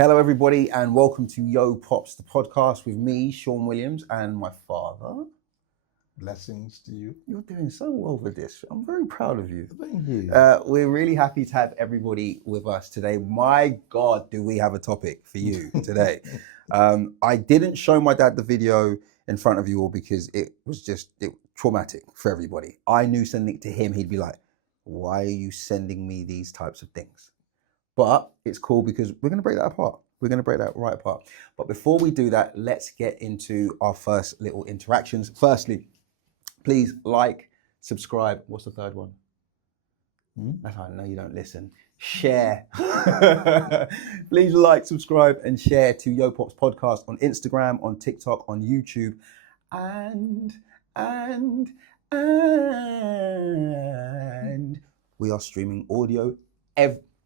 Hello, everybody, and welcome to Yo Pops, the podcast with me, Sean Williams, and my father. Blessings to you. You're doing so well with this. I'm very proud of you. Thank you. We're really happy to have everybody with us today. My God, do we have a topic for you today? I didn't show my dad the video in front of you all because it was traumatic for everybody. I knew sending it to him, he'd be like, why are you sending me these types of things? But it's cool because we're going to break that apart. We're going to break that right apart. But before we do that, let's get into our first little interactions. Firstly, please like, subscribe. What's the third one? That's how I know you don't listen. Share. Please like, subscribe, and share to Yo Pops Podcast on Instagram, on TikTok, on YouTube, and we are streaming audio.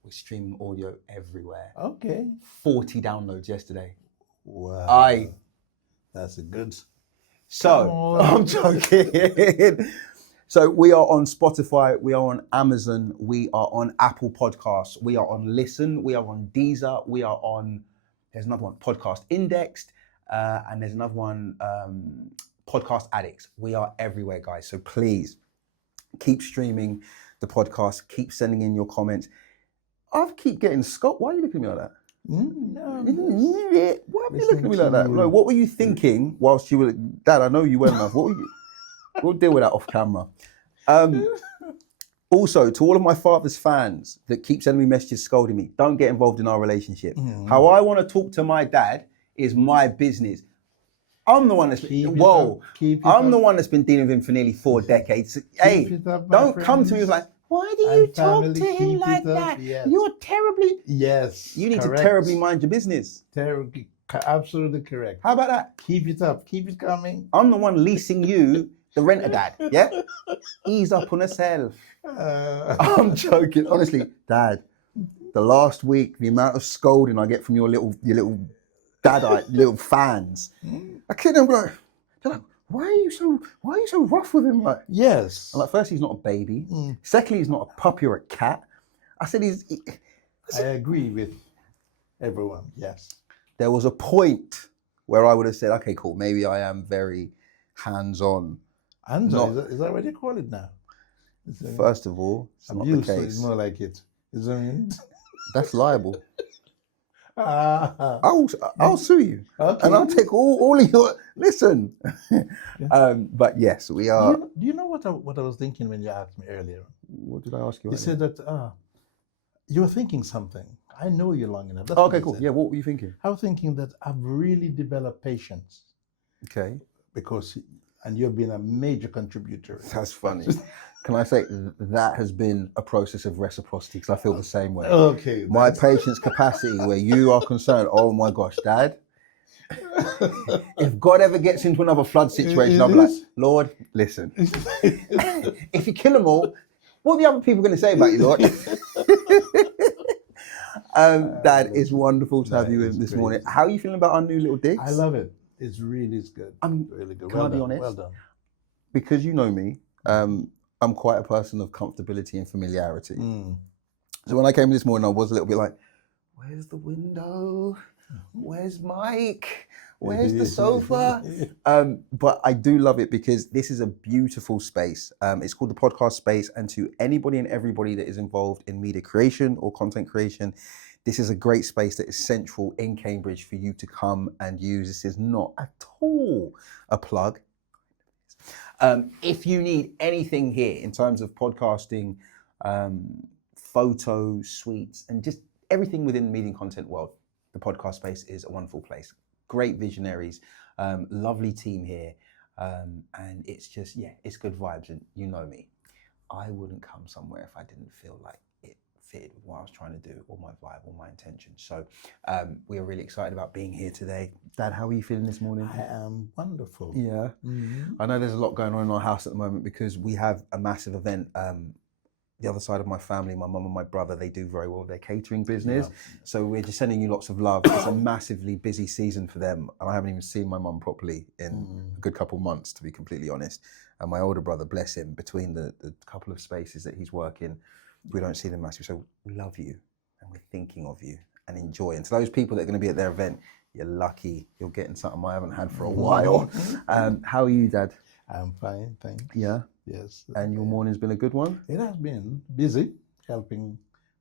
We're streaming audio everywhere. Okay. 40 downloads yesterday. Wow. That's a good. So, I'm joking. So we are on Spotify, we are on Amazon, we are on Apple Podcasts, we are on Listen, we are on Deezer, we are on, there's another one, Podcast Indexed, and there's another one, Podcast Addicts. We are everywhere, guys. So please keep streaming the podcast, keep sending in your comments. I keep getting Scott. Why are you looking at me like that? No. Why are you looking at me like that? No, what were you thinking whilst you were, Dad, I know you well enough. What were you? We'll deal with that off camera. Also, to all of my father's fans that keep sending me messages scolding me, don't get involved in our relationship. How I want to talk to my dad is my business. I'm the one that's been, I'm the one that's been dealing with him for nearly 4 decades. Hey, don't come to me with like, why do you talk to him like that? Yes. You're terribly... Yes. You need to terribly mind your business. Terribly, absolutely correct. How about that? Keep it up. Keep it coming. I'm the one leasing you the renter, Dad. Yeah? Ease up on yourself. I'm joking. Honestly, Dad, the last week, the amount of scolding I get from your little dadite, little fans. I kid them, like, they're like, why are you so rough with him? Like, yes. I'm like, first, he's not a baby. Secondly, he's not a puppy or a cat. I said I agree with everyone, yes. There was a point where I would have said, okay, cool, maybe I am very hands-on. Hands-on, is that what you call it now? First of all, it's abuse, not the case. It's more like it. Is that mean? That's liable. I'll sue you, okay. And I'll take all of your, listen. But yes, we are. Do you know what I was thinking when you asked me earlier? What did I ask you? You said that you were thinking something. I know you long enough. That's okay, cool. Yeah, what were you thinking? I was thinking that I've really developed patience. Okay. Because, and you've been a major contributor. That's funny. Can I say that has been a process of reciprocity because I feel the same way. Okay. My patience capacity where you are concerned, oh my gosh, Dad, if God ever gets into another flood situation, I'll be like, Lord, listen, if you kill them all, what are the other people going to say about you, Lord? Dad, it's wonderful to have you in this morning. How are you feeling about our new little digs? I love it. It's good. I'm really good. Can I be honest? Well done. Because you know me, I'm quite a person of comfortability and familiarity. So when I came this morning, I was a little bit like, where's the window? Where's Mike? Where's the sofa? But I do love it because this is a beautiful space. It's called the podcast space. And to anybody and everybody that is involved in media creation or content creation, this is a great space that is central in Cambridge for you to come and use. This is not at all a plug. If you need anything here in terms of podcasting, photo suites, and just everything within the media and content world, the podcast space is a wonderful place. Great visionaries, lovely team here, and it's just, it's good vibes. And you know me, I wouldn't come somewhere if I didn't feel like it fitted with what I was trying to do, or my vibe, or my intention. So we are really excited about being here today. Dad, how are you feeling this morning? I am wonderful. Yeah. I know there's a lot going on in our house at the moment because we have a massive event. The other side of my family, my mum and my brother, they do very well with their catering business. Yeah. So we're just sending you lots of love. It's a massively busy season for them. And I haven't even seen my mum properly in a good couple months, to be completely honest. And my older brother, bless him, between the couple of spaces that he's working, we don't see them massive. So we love you and we're thinking of you. and enjoy. And to those people that are going to be at their event, you're lucky. You're getting something I haven't had for a while. How are you, Dad? I'm fine, thanks. Yeah? Yes. And your morning's been a good one? It has been busy, helping,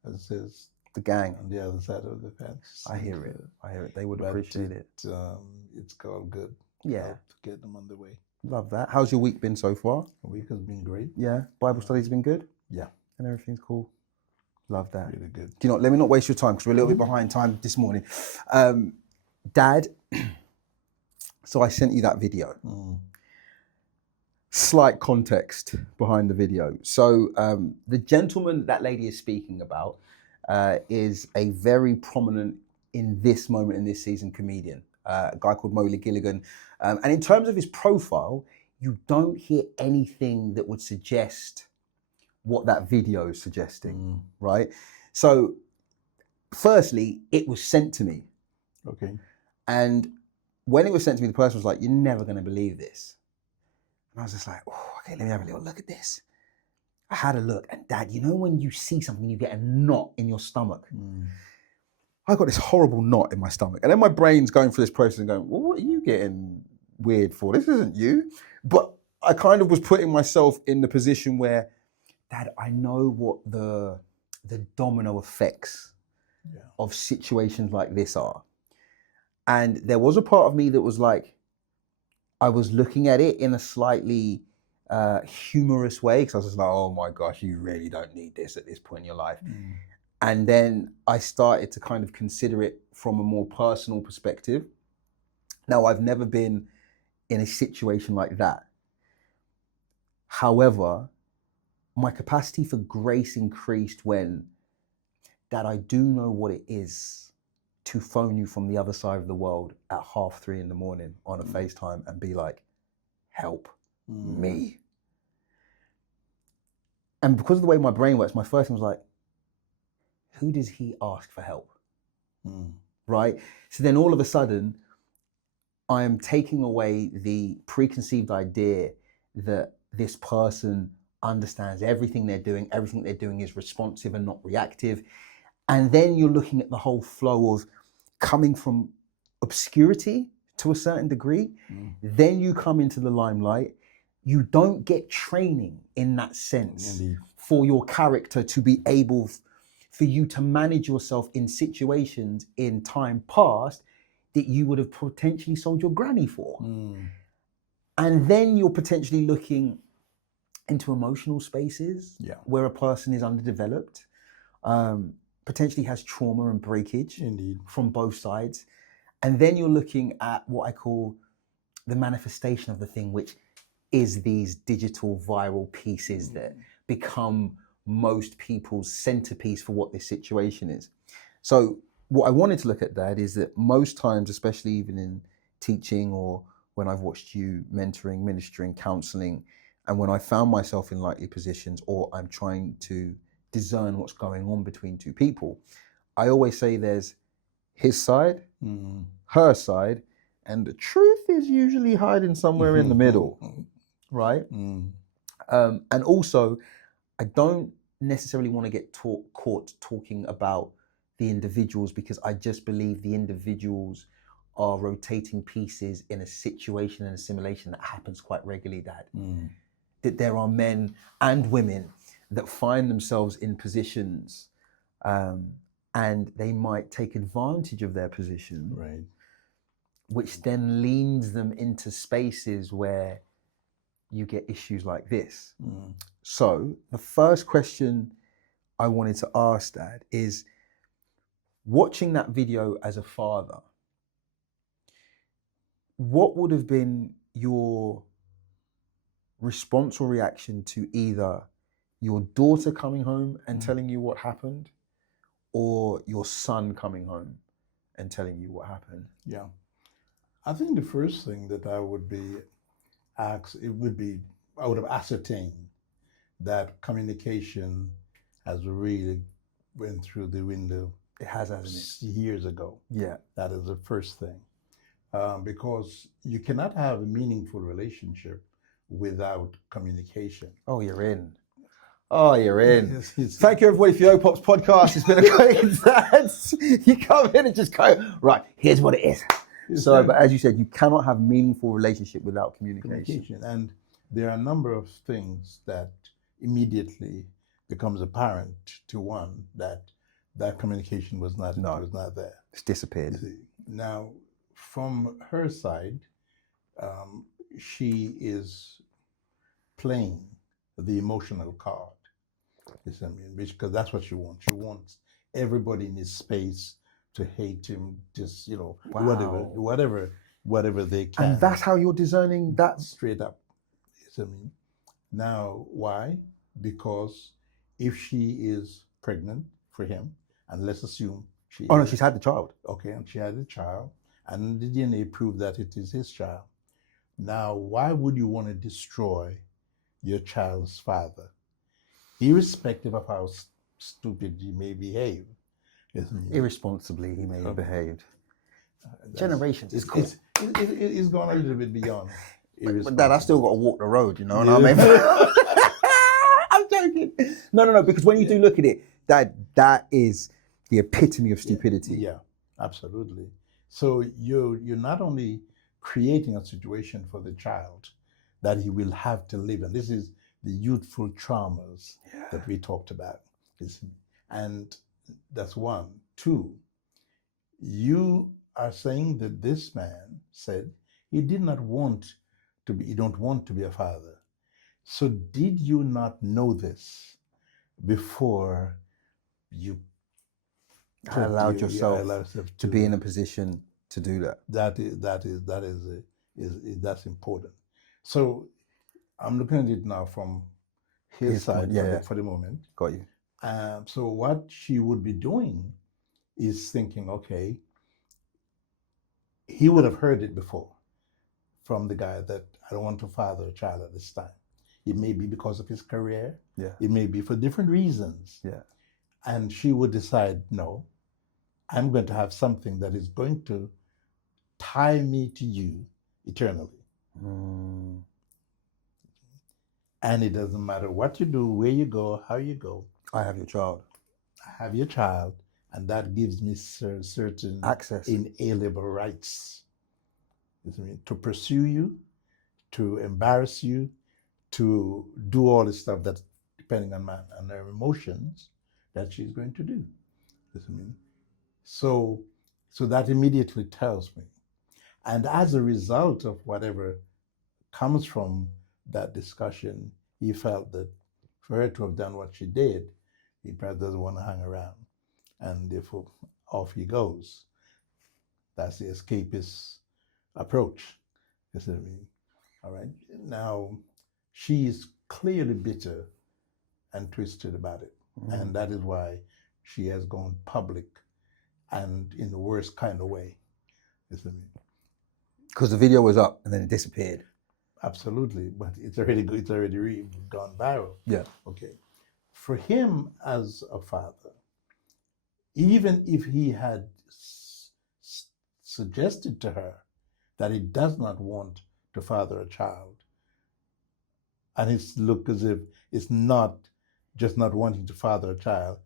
as it says, the gang on the other side of the fence. I hear it. I hear it. They would appreciate it. It's all good. Yeah. To get them on the way. Love that. How's your week been so far? The week has been great. Yeah. Bible study's been good? Yeah. And everything's cool? Love that. Really good. Do you know what? Let me not waste your time because we're a little bit behind time this morning. Dad, so I sent you that video. Slight context behind the video. So the gentleman that lady is speaking about is a very prominent in this moment in this season comedian, a guy called Mo Giligan. And in terms of his profile, you don't hear anything that would suggest what that video is suggesting, right? So firstly, it was sent to me. Okay. And when it was sent to me, the person was like, "You're never going to believe this." And I was just like, "Oh, okay, let me have a little look at this." I had a look, and Dad, you know when you see something, you get a knot in your stomach? I got this horrible knot in my stomach. And then my brain's going through this process and going, "Well, what are you getting weird for? This isn't you." But I kind of was putting myself in the position where, Dad, I know what the domino effects of situations like this are. And there was a part of me that was like, I was looking at it in a slightly humorous way, because I was just like, oh my gosh, you really don't need this at this point in your life. And then I started to kind of consider it from a more personal perspective. Now, I've never been in a situation like that. However, my capacity for grace increased when, Dad, I do know what it is to phone you from the other side of the world at 3:30 in the morning on a FaceTime and be like, help me. And because of the way my brain works, my first thing was like, who does he ask for help? Right? So then all of a sudden, I am taking away the preconceived idea that this person understands everything they're doing is responsive and not reactive. And then you're looking at the whole flow of coming from obscurity to a certain degree. Then you come into the limelight. You don't get training in that sense for your character to be able for you to manage yourself in situations in time past that you would have potentially sold your granny for. And then you're potentially looking into emotional spaces where a person is underdeveloped, potentially has trauma and breakage from both sides. And then you're looking at what I call the manifestation of the thing, which is these digital viral pieces that become most people's centerpiece for what this situation is. So what I wanted to look at, Dad, is that most times, especially even in teaching or when I've watched you mentoring, ministering, counseling, and when I found myself in likely positions or I'm trying to discern what's going on between two people, I always say there's his side, her side, and the truth is usually hiding somewhere in the middle, right? And also, I don't necessarily want to get caught talking about the individuals, because I just believe the individuals are rotating pieces in a situation and assimilation that happens quite regularly, Dad. That there are men and women that find themselves in positions and they might take advantage of their position, which then leans them into spaces where you get issues like this. So the first question I wanted to ask, Dad, is watching that video as a father, what would have been your response or reaction to either your daughter coming home and telling you what happened, or your son coming home and telling you what happened? Yeah. I think the first thing that I would be asked, I would have ascertained that communication has really went through the window. It has, hasn't it? Years ago. Yeah. That is the first thing. Because you cannot have a meaningful relationship without communication. Oh, you're in. Oh, you're in. It's- Thank you, everybody, for the OPOPs podcast. It's been a great You come in and just go, right, here's what it is. So, but as you said, you cannot have meaningful relationship without communication. And there are a number of things that immediately becomes apparent to one that communication was not there. It's disappeared. See, now, from her side, she is playing the emotional card. You see what I mean? Because that's what she wants. She wants everybody in his space to hate him, just whatever they can. And that's how you're discerning that straight up. You see what I mean? Now, why? Because if she is pregnant for him, and let's assume she no, she's had the child. Okay, and she had a child, and the DNA proved that it is his child. Now, why would you want to destroy your child's father, irrespective of how stupid he may behave? Irresponsibly, he may have behaved. Generations is cool. It's gone a little bit beyond. But Dad, I still got to walk the road, you know what I mean? I'm joking. No, because when you do look at it, that is the epitome of stupidity. Yeah, absolutely. So you're not only creating a situation for the child that he will have to live in. This is the youthful traumas that we talked about. And that's one. Two, you are saying that this man said he did not want to be, he don't want to be a father. So did you not know this before you allowed yourself to be in a position to do that? That's important. So I'm looking at it now from his side for the moment. Got you. So what she would be doing is thinking, okay, he would have heard it before from the guy that I don't want to father a child at this time. It may be because of his career. Yeah. It may be for different reasons. Yeah. And she would decide, no, I'm going to have something that is going to tie me to you eternally. Mm. And it doesn't matter what you do, where you go, how you go. I have your child. I have your child, and that gives me certain access, inalienable rights. To pursue you, to embarrass you, to do all the stuff that's depending on her emotions that she's going to do. So that immediately tells me. And as a result of whatever comes from that discussion, he felt that for her to have done what she did, he perhaps doesn't want to hang around. And therefore, off he goes. That's the escapist approach. You see what I mean? All right. Now, she's clearly bitter and twisted about it. Mm-hmm. And that is why she has gone public and in the worst kind of way. You see what I mean? Because the video was up and then it disappeared. Absolutely, but it's already good. It's already gone viral. Yeah. Okay. For him as a father, even if he had suggested to her that he does not want to father a child, and it's look as if it's not just not wanting to father a child,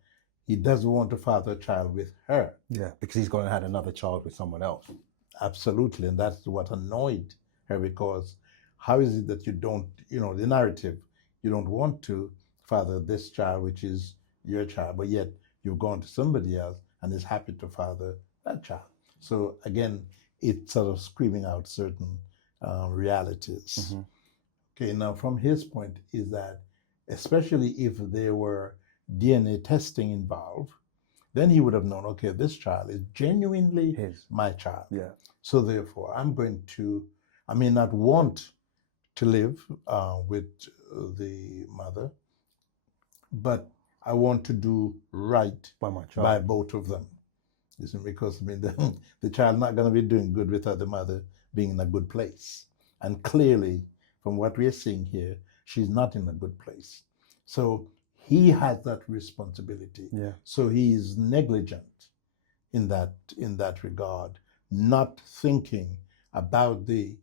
he doesn't want to father a child with her. Yeah, because he's gone and had another child with someone else. Absolutely, and that's what annoyed her, because how is it that you don't, the narrative, you don't want to father this child, which is your child, but yet you've gone to somebody else and is happy to father that child. So again, it's sort of screaming out certain realities. Mm-hmm. Okay, now from his point is that, especially if there were DNA testing involved, then he would have known, okay, this child is genuinely my child. Yeah. So therefore, I may not want to live with the mother, but I want to do right by my child, by both of them. Because the child not going to be doing good without the mother being in a good place. And clearly, from what we are seeing here, she's not in a good place. So he has that responsibility. Yeah. So he is negligent in that regard, not thinking about the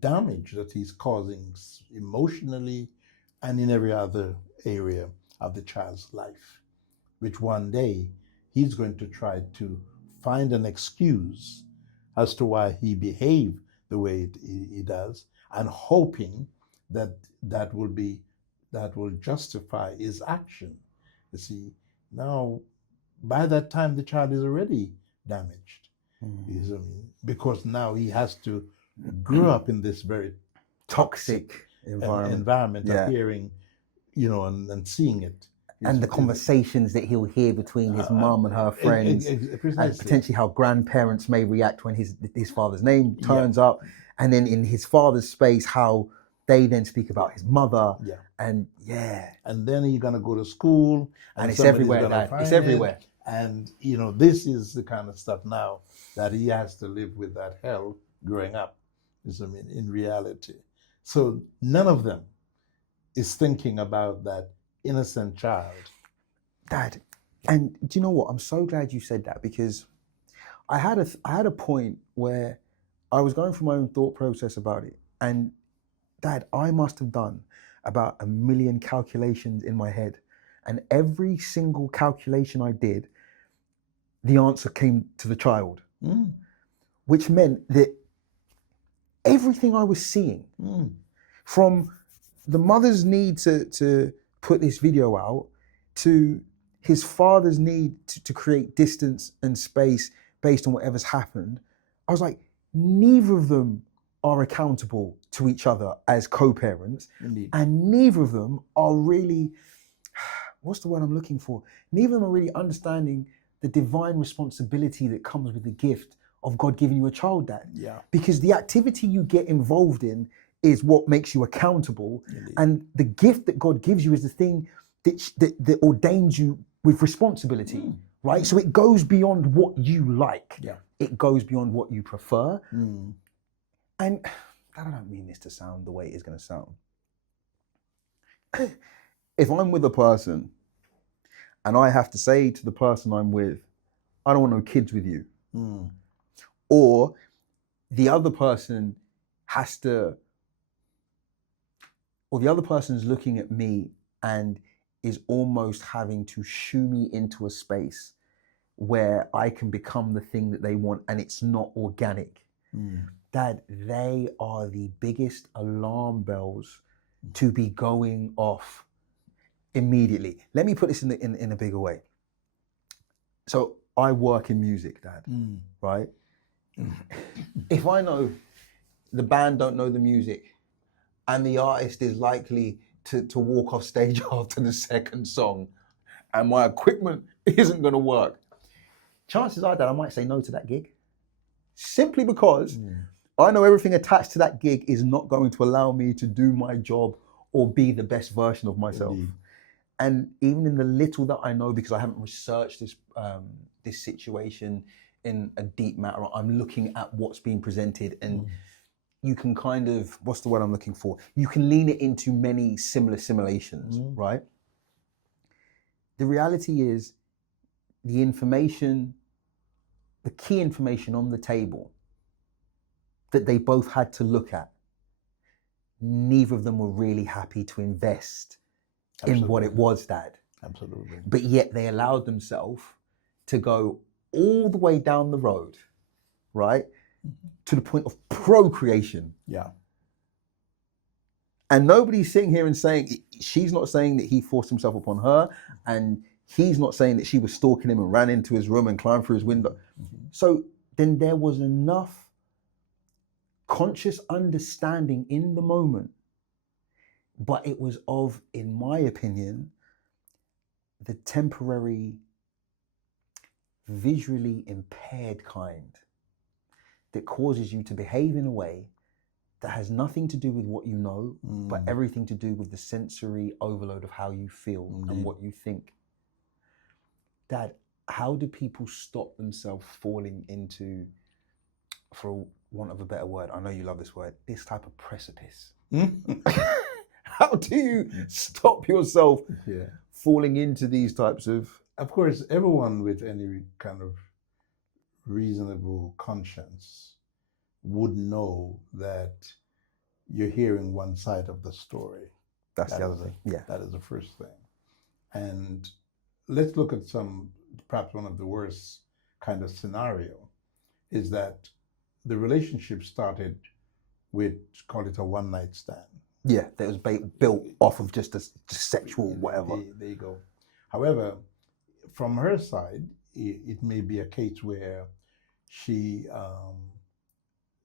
damage that he's causing emotionally, and in every other area of the child's life, which one day he's going to try to find an excuse as to why he behaved the way he does, and hoping that that will justify his action. You see, now by that time the child is already damaged. You see what I mean? Because now he has to grow up in this very Toxic environment Yeah. of hearing, and seeing it. And the conversations that he'll hear between his mum and her friends, and precisely. potentially how grandparents may react when his father's name turns up, and then in his father's space, how they then speak about his mother, and and then he's gonna go to school, and it's somebody's everywhere, gonna Dad. find It's it. everywhere. And this is the kind of stuff now that he has to live with, that hell growing up. Is, I mean, in reality. So none of them is thinking about that innocent child. Dad, and do you know what? I'm so glad you said that, because I had a point where I was going through my own thought process about it, and Dad, I must have done about 1 million calculations in my head, and every single calculation I did, the answer came to the child, which meant that everything I was seeing, from the mother's need to put this video out, to his father's need to create distance and space based on whatever's happened, I was like, neither of them are accountable to each other as co-parents. Indeed. And neither of them are really, what's the word I'm looking for? Neither of them are really understanding the divine responsibility that comes with the gift of God giving you a child, Dad. Yeah. Because the activity you get involved in is what makes you accountable. Indeed. And the gift that God gives you is the thing that ordains you with responsibility, right? So it goes beyond what you like. Yeah. It goes beyond what you prefer. Mm. And I don't mean this to sound the way it is going to sound. If I'm with a person and I have to say to the person I'm with, I don't want no kids with you, or the other person has to, or the other person's looking at me and is almost having to shoo me into a space where I can become the thing that they want and it's not organic. Dad, they are the biggest alarm bells to be going off immediately. Let me put this in a bigger way. So I work in music, Dad, right? If I know the band don't know the music and the artist is likely to walk off stage after the second song and my equipment isn't going to work, chances are that I might say no to that gig. Simply because I know everything attached to that gig is not going to allow me to do my job or be the best version of myself. Indeed. And even in the little that I know, because I haven't researched this situation in a deep matter, I'm looking at what's being presented, and you can kind of, what's the word I'm looking for? You can lean it into many similar simulations, right? The reality is the information, the key information on the table that they both had to look at, neither of them were really happy to invest in what it was, Dad. Absolutely. But yet they allowed themselves to go all the way down the road, right? To the point of procreation. Yeah. And nobody's sitting here and saying, she's not saying that he forced himself upon her, and he's not saying that she was stalking him and ran into his room and climbed through his window. So then there was enough conscious understanding in the moment, but it was of, in my opinion, the temporary, visually impaired kind that causes you to behave in a way that has nothing to do with what you know, but everything to do with the sensory overload of how you feel and what you think. Dad, how do people stop themselves falling into, for want of a better word, I know you love this word, this type of precipice? How do you stop yourself falling into these types of... Of course, everyone with any kind of reasonable conscience would know that you're hearing one side of the story. That's the other thing. Yeah. That is the first thing. And let's look at perhaps one of the worst kind of scenario is that the relationship started with, call it a one-night stand. Yeah, that was built off of just sexual whatever. There you go. However, from her side, it may be a case where she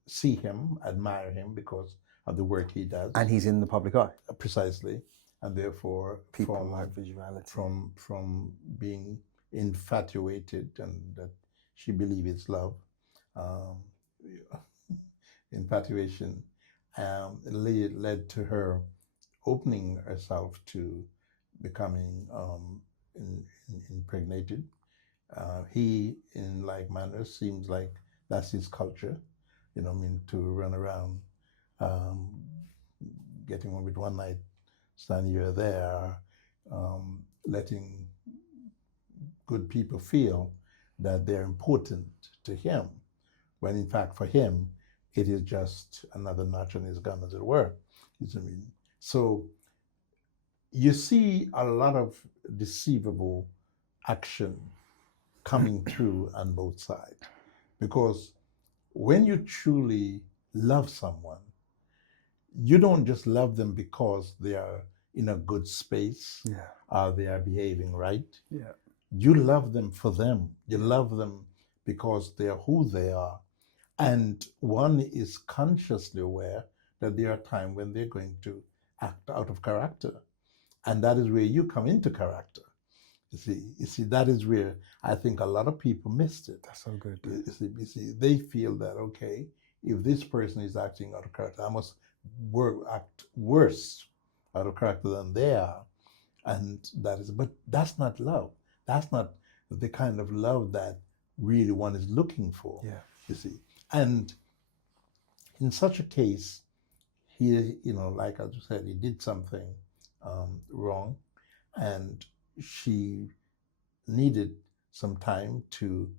see him, admire him because of the work he does. And he's in the public eye. Precisely. And therefore, people like visuality. From being infatuated and that she believes it's love, infatuation led to her opening herself to becoming impregnated. He, in like manner, seems like that's his culture, to run around getting on with one night stand here or there, letting good people feel that they're important to him, when in fact for him, it is just another notch on his gun, as it were. You see what I mean? So you see a lot of deceivable action coming through on both sides. Because when you truly love someone, you don't just love them because they are in a good space, they are behaving right. Yeah. You love them for them. You love them because they are who they are. And one is consciously aware that there are times when they're going to act out of character. And that is where you come into character. You see, that is where I think a lot of people missed it. That's so good. You see, they feel that, okay, if this person is acting out of character, I must act worse out of character than they are. And but that's not love. That's not the kind of love that really one is looking for. Yeah. You see. And in such a case, he, like I just said, he did something wrong, and she needed some time to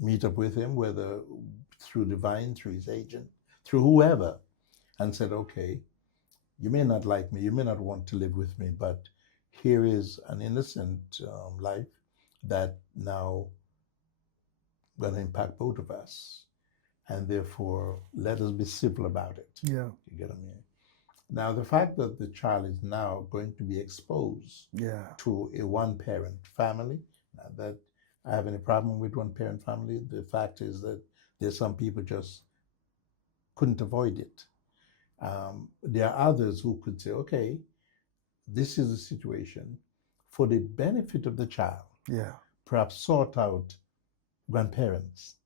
meet up with him, whether through Divine, through his agent, through whoever, and said, okay, you may not like me, you may not want to live with me, but here is an innocent life that now going to impact both of us. And therefore, let us be civil about it. Yeah. You get what I mean? Now, the fact that the child is now going to be exposed to a one-parent family, not that I have any problem with one-parent family. The fact is that there's some people just couldn't avoid it. There are others who could say, okay, this is the situation. For the benefit of the child, perhaps sort out grandparents,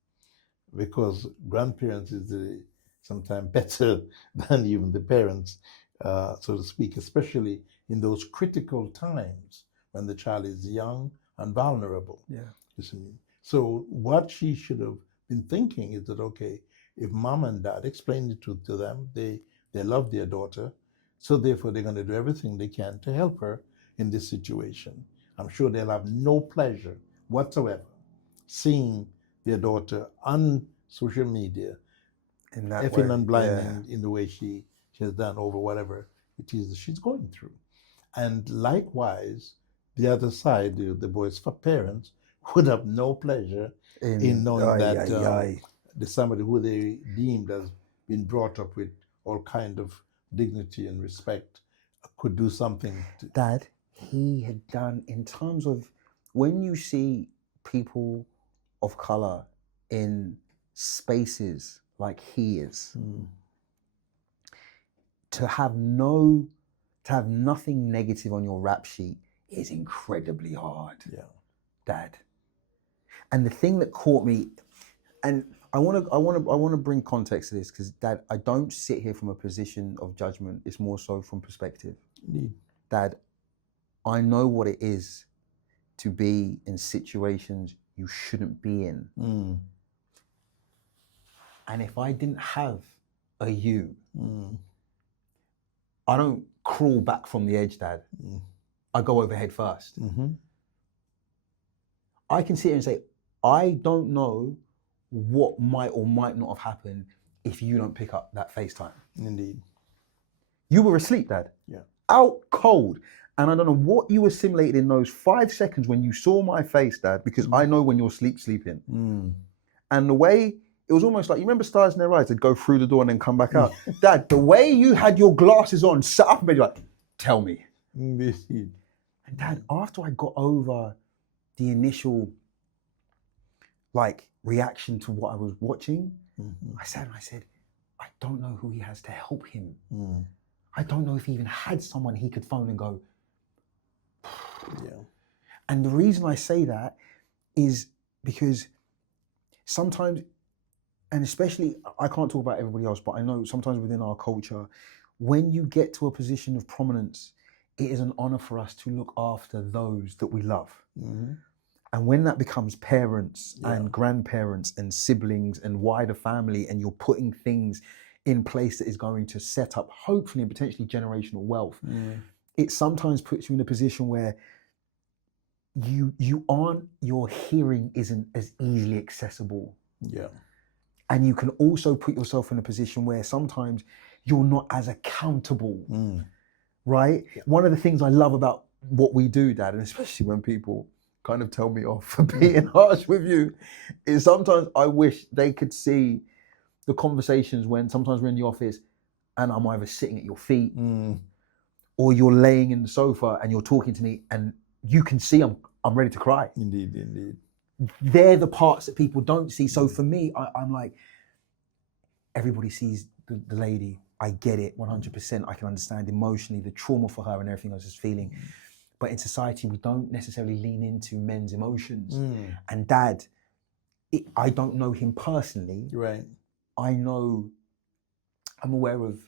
because grandparents is sometimes better than even the parents, so to speak, especially in those critical times when the child is young and vulnerable. Yeah. You see? So what she should have been thinking is that, okay, if mom and dad explained it to them, they love their daughter, so therefore they're going to do everything they can to help her in this situation. I'm sure they'll have no pleasure whatsoever seeing their daughter on social media, in that effing way, and blinding in the way she has done over whatever it is that she's going through. And likewise, the other side, the boys' parents, would have no pleasure in knowing that there's somebody who they deemed as been brought up with all kind of dignity and respect could do something. Dad, he had done, in terms of when you see people of color in spaces like he is, to have nothing negative on your rap sheet is incredibly hard. Yeah. Dad. And the thing that caught me, and I want to bring context to this, because Dad, I don't sit here from a position of judgment. It's more so from perspective. Dad, I know what it is to be in situations you shouldn't be in. And if I didn't have a you, I don't crawl back from the edge, Dad. I go over head first. I can sit here and say, I don't know what might or might not have happened if you don't pick up that FaceTime. Indeed. You were asleep, Dad. Yeah. out cold. And I don't know what you assimilated in those 5 seconds when you saw my face, Dad, because I know when you're sleeping. And the way, it was almost like, you remember Stars in Their Eyes? They'd go through the door and then come back out. Dad, the way you had your glasses on, sat up in bed, you're like, tell me. And Dad, after I got over the initial reaction to what I was watching, I said, I don't know who he has to help him. I don't know if he even had someone he could phone and go, And the reason I say that is because sometimes, and especially, I can't talk about everybody else, but I know sometimes within our culture, when you get to a position of prominence, it is an honor for us to look after those that we love. And when that becomes parents and grandparents and siblings and wider family, and you're putting things in place that is going to set up, hopefully and potentially, generational wealth, it sometimes puts you in a position where your hearing isn't as easily accessible. And you can also put yourself in a position where sometimes you're not as accountable, right? One of the things I love about what we do, Dad, and especially when people kind of tell me off for being harsh with you, is sometimes I wish they could see the conversations when sometimes we're in the office and I'm either sitting at your feet or you're laying in the sofa and you're talking to me and you can see I'm ready to cry. Indeed. They're the parts that people don't see. So for me, I'm like, everybody sees the lady. I get it 100%. I can understand emotionally the trauma for her and everything I was just feeling. But in society, we don't necessarily lean into men's emotions. And Dad, I don't know him personally. Right. I'm aware of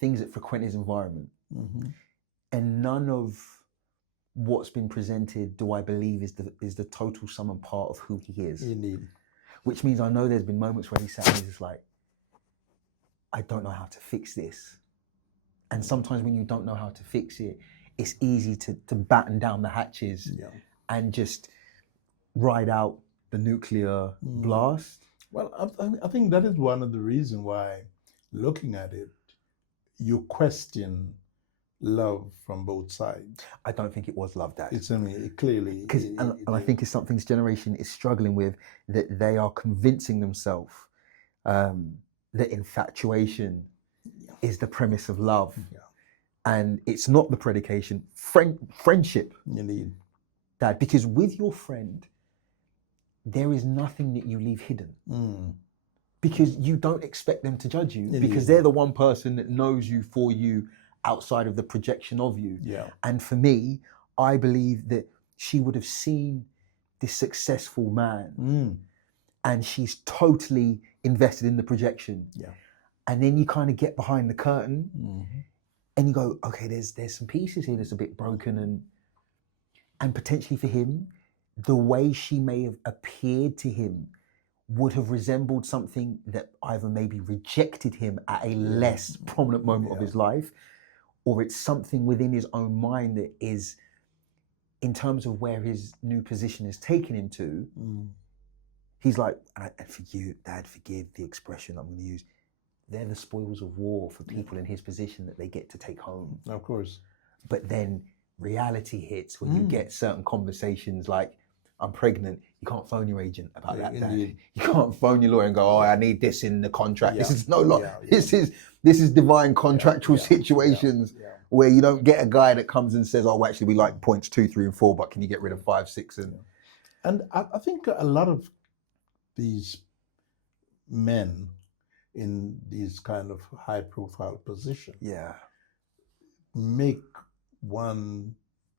things that frequent his environment. And none of what's been presented do I believe is the total sum and part of who he is. Indeed. Which means I know there's been moments where he sat and he's just like, I don't know how to fix this. And sometimes when you don't know how to fix it, it's easy to batten down the hatches and just ride out the nuclear blast. Well, I think that is one of the reasons why, looking at it, you question love from both sides. I don't think it was love, Dad. It's clearly. And I think it's something this generation is struggling with, that they are convincing themselves that infatuation is the premise of love. And it's not the predication. Friendship. Indeed. Dad, because with your friend, there is nothing that you leave hidden. Because you don't expect them to judge you. Indeed. Because they're the one person that knows you for you outside of the projection of you. And for me, I believe that she would have seen this successful man and she's totally invested in the projection. And then you kind of get behind the curtain and you go, okay, there's some pieces here that's a bit broken, and potentially for him, the way she may have appeared to him would have resembled something that either maybe rejected him at a less prominent moment of his life, or it's something within his own mind that is, in terms of where his new position is taking him to, he's like, and for you, Dad, forgive the expression I'm going to use, they're the spoils of war for people in his position that they get to take home. Of course. But then reality hits when you get certain conversations like, I'm pregnant, you can't phone your agent about that, Dad. You can't phone your lawyer and go, oh, I need this in the contract. This is no law. This is divine contractual situations where you don't get a guy that comes and says, oh, actually we like points 2, 3, and 4, but can you get rid of 5, 6? And I think a lot of these men in these kind of high profile positions make one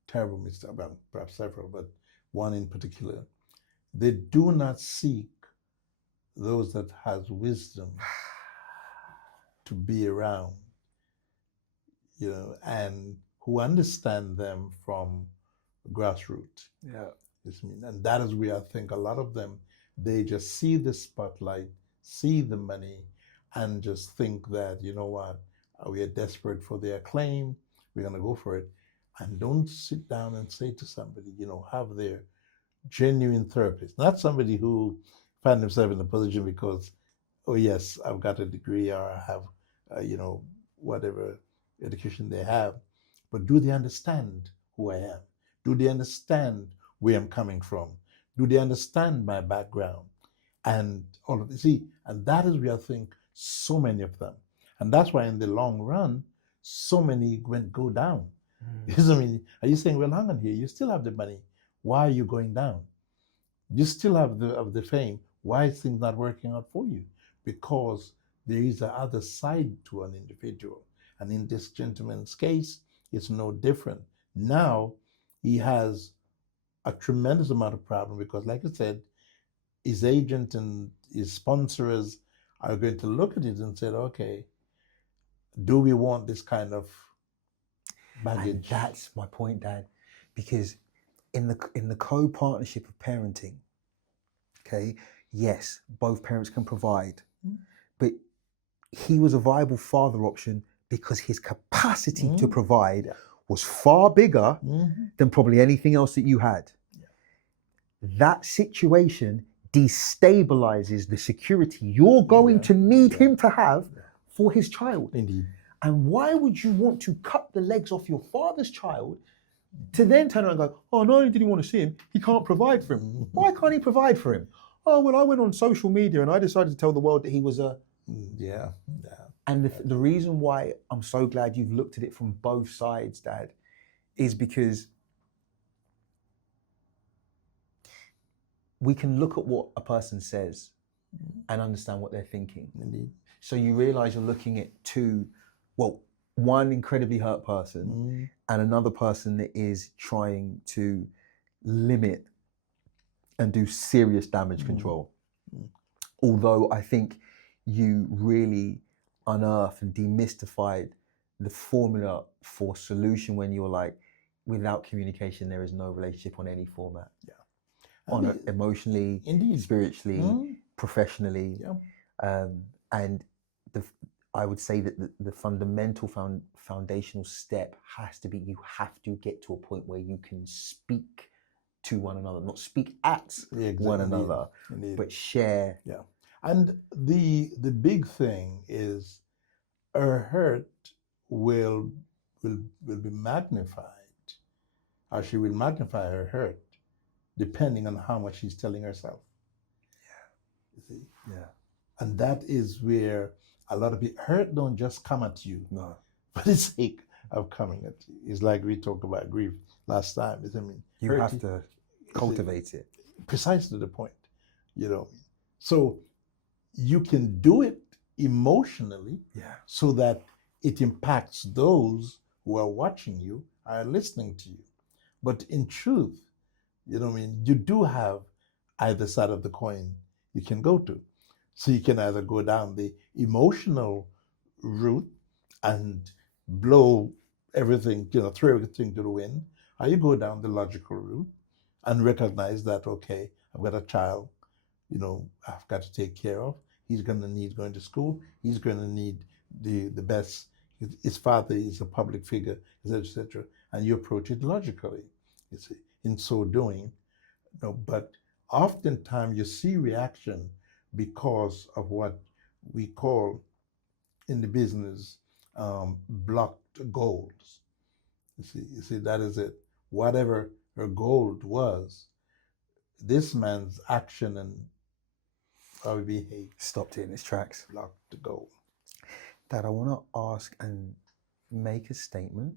terrible mistake, well, perhaps several, but one in particular. They do not seek those that has wisdom to be around, and who understand them from grassroots. And that is where I think a lot of them, they just see the spotlight, see the money, and just think that, you know what, we are desperate for their acclaim, we're going to go for it. And don't sit down and say to somebody, have their genuine therapist, not somebody who find themselves in a position because, oh yes, I've got a degree or I have, whatever education they have, but do they understand who I am? Do they understand where I'm coming from? Do they understand my background? And all of this. See, and that is where I think so many of them. And that's why in the long run, so many go down. Because I mean, are you saying, well, hang on here, you still have the money. Why are you going down? You still have the fame. Why is things not working out for you? Because there is a other side to an individual. And in this gentleman's case, it's no different. Now he has a tremendous amount of problem because, like I said, his agent and his sponsors are going to look at it and say, okay, do we want this kind of baggage? And that's my point, Dad, because in the co-partnership of parenting, okay, yes, both parents can provide, but he was a viable father option because his capacity to provide was far bigger than probably anything else that you had. That situation destabilizes the security you're going to need him to have for his child. Indeed. And why would you want to cut the legs off your father's child to then turn around and go, oh, not only did he want to see him, he can't provide for him. Why can't he provide for him? Oh, well, I went on social media and I decided to tell the world that he was a... Yeah. And the reason why I'm so glad you've looked at it from both sides, Dad, is because we can look at what a person says and understand what they're thinking. Indeed. So you realize you're looking at one incredibly hurt person and another person that is trying to limit and do serious damage control. Although I think you really unearthed and demystified the formula for solution when you're like, without communication, there is no relationship on any format. On emotionally, Indeed. Spiritually, professionally. And I would say that the fundamental foundational step has to be, you have to get to a point where you can speak to one another, not speak at one another, but share. Yeah. And the big thing is her hurt will be magnified, or she will magnify her hurt depending on how much she's telling herself. You see? Yeah. And that is where a lot of people, hurt don't just come at you for the sake of coming at you. It's like we talked about grief last time. I mean, you have to cultivate it. Precisely the point, So you can do it emotionally so that it impacts those who are watching you, are listening to you. But in truth, you do have either side of the coin you can go to. So you can either go down the emotional route and blow everything, throw everything to the wind, or you go down the logical route and recognize that, okay, I've got a child, I've got to take care of. He's going to need going to school. He's going to need the best. His father is a public figure, etc. And you approach it logically, you see, in so doing. But oftentimes you see reaction because of what we call in the business blocked goals. You see, that is it. Whatever her goal was, this man's action and how he behaved stopped it in its tracks. Blocked the goal. Dad, I want to ask and make a statement,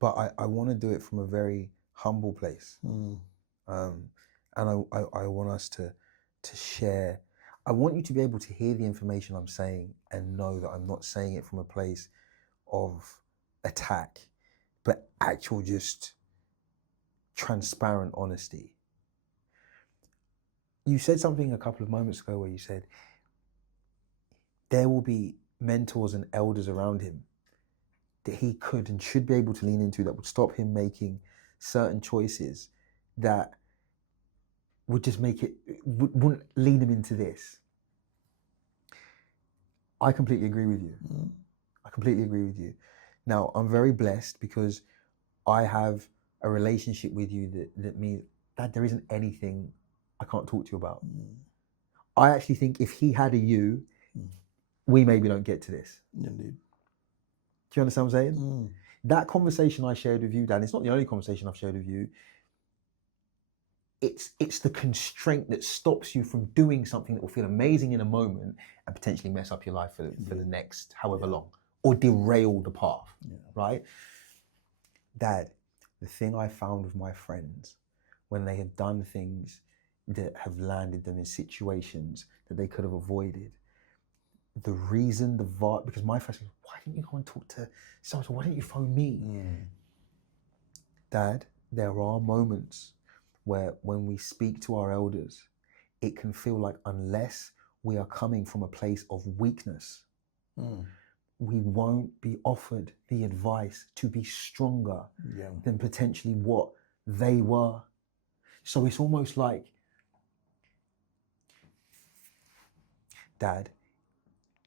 but I want to do it from a very humble place. And I want us to share. I want you to be able to hear the information I'm saying and know that I'm not saying it from a place of attack, but actual just transparent honesty. You said something a couple of moments ago where you said there will be mentors and elders around him that he could and should be able to lean into that would stop him making certain choices that would just make it, wouldn't lead him into this. I completely agree with you. I completely agree with you. Now, I'm very blessed because I have a relationship with you that means that there isn't anything I can't talk to you about. I actually think if he had a you, we maybe don't get to this. Indeed. Do you understand what I'm saying? that conversation I shared with you, Dan, it's not the only conversation I've shared with you. It's the constraint that stops you from doing something that will feel amazing in a moment and potentially mess up your life for the next however long, or derail the path, right? Dad, the thing I found with my friends, when they have done things that have landed them in situations that they could have avoided, the reason because my friends said, why didn't you go and talk to someone? Why didn't you phone me? Dad, there are moments where when we speak to our elders, it can feel like unless we are coming from a place of weakness, we won't be offered the advice to be stronger than potentially what they were. So it's almost like, Dad,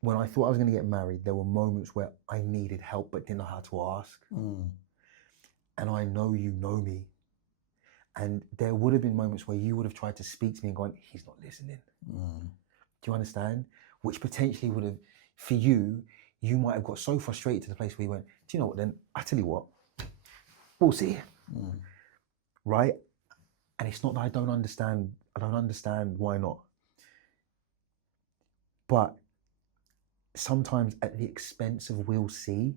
when I thought I was going to get married, there were moments where I needed help but didn't know how to ask. And I know you know me. And there would have been moments where you would have tried to speak to me and gone, he's not listening. Do you understand? Which potentially would have, for you, you might have got so frustrated to the place where you went, do you know what then? I tell you what, we'll see. Right? And it's not that I don't understand why not. But sometimes at the expense of we'll see,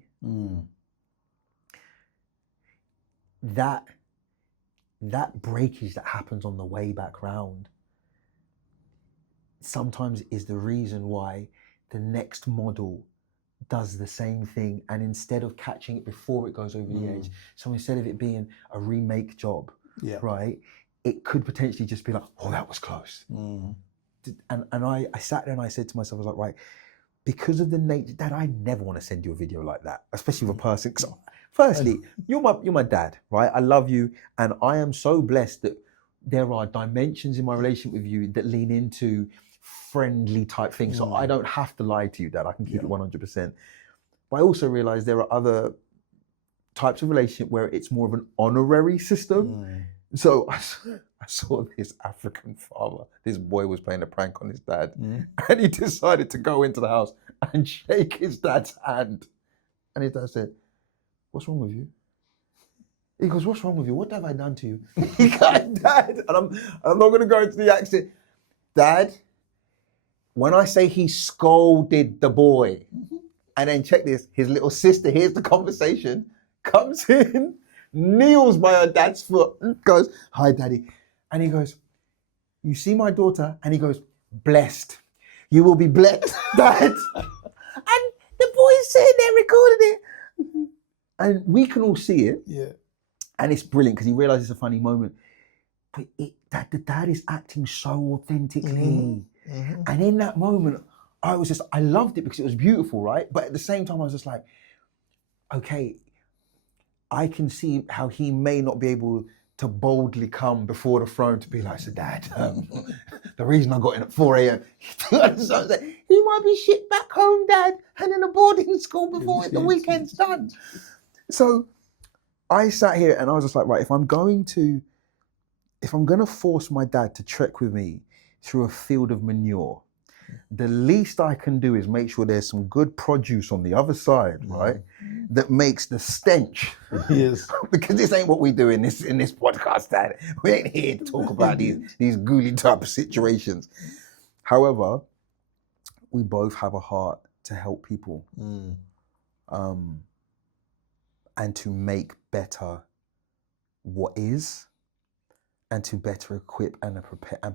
that breakage that happens on the way back round sometimes is the reason why the next model does the same thing, and instead of catching it before it goes over the edge, so instead of it being a remake job, right, it could potentially just be like, oh, that was close. And I sat there and I said to myself, I was like, right, because of the nature, Dad, I never want to send you a video like that, especially with a person. Firstly, you're my dad, right? I love you, and I am so blessed that there are dimensions in my relationship with you that lean into friendly type things. So I don't have to lie to you, Dad. I can keep it 100%. But I also realize there are other types of relationship where it's more of an honorary system. So I saw this African farmer. This boy was playing a prank on his dad, and he decided to go into the house and shake his dad's hand. And his dad said, what's wrong with you? He goes, what's wrong with you? What have I done to you? He goes, Dad, and I'm not going to go into the accent. Dad, when I say he scolded the boy, and then check this, his little sister hears the conversation, comes in, kneels by her dad's foot, goes, hi, Daddy. And he goes, you see my daughter? And he goes, blessed. You will be blessed, Dad. And the boy's sitting there recording it. And we can all see it. And it's brilliant because he realizes it's a funny moment. But the dad is acting so authentically. And in that moment, I loved it because it was beautiful, right? But at the same time, I was just like, okay, I can see how he may not be able to boldly come before the throne to be like, so Dad, the reason I got in at 4 a.m. So I was like, he might be shit back home, Dad, and in a boarding school before the weekend's done. So I sat here and I was just like, right, if I'm going to force my dad to trek with me through a field of manure, the least I can do is make sure there's some good produce on the other side, right? That makes the stench. Because this ain't what we do in this podcast, Dad. We ain't here to talk about these ghoulie type of situations. However, we both have a heart to help people. And to make better what is, and to better equip and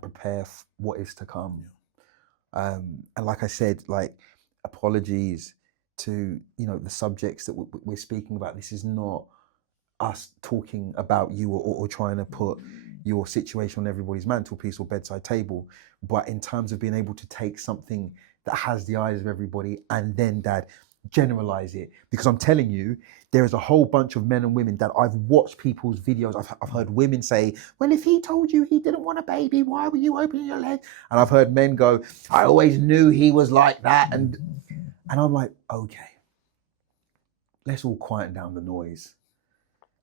prepare what is to come. And like I said, like, apologies to the subjects that we're speaking about. This is not us talking about you or trying to put your situation on everybody's mantelpiece or bedside table, but in terms of being able to take something that has the eyes of everybody and then, Dad, generalize it. Because I'm telling you, there is a whole bunch of men and women that I've watched people's videos. I've heard women say, well, if he told you he didn't want a baby, why were you opening your legs? And I've heard men go, I always knew he was like that. And I'm like, okay, let's all quieten down the noise